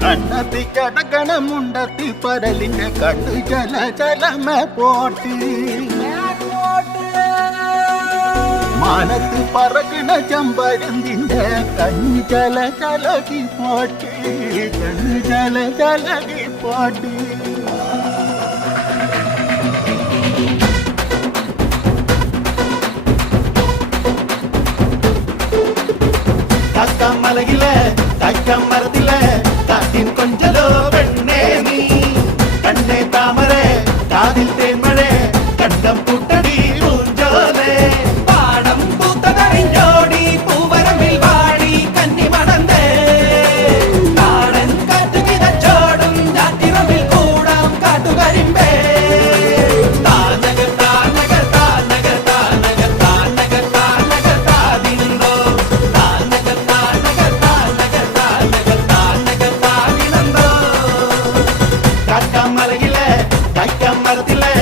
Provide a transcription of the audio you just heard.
കണ്ണത്തി കടകണമുണ്ടത്തി പരലിന്റെ കണ്ണു ജല ജലമ പോട്ടി മാനത്ത് പറകണ ചമ്പരന്തിന്റെ കണ്ണു ജല ജലകി പോട്ടി കണ്ണു ജല ജലകി പോട്ടി മലയിലെ തക്കം മരത്തിലെ കാറ്റിൻ കൊഞ്ചലോ പെണ്ണേ നീ കണ്ണേ താമരേ കാതിൽ തേന്മഴേ കണ്ടം പൂട്ടടി പൂഞ്ചോലേ പാടം പൂത്തതറിഞ്ഞോടി പൂവരമ്പിൽ വാടി കന്നി മടന്തേ കാടൻ കാറ്റു കിതച്ചോടും ചാറ്റിറമ്പിൽ കൂടാം കാട്ടുകരിമ്പേ മലയിലെ തക്കം മരത്തിലെ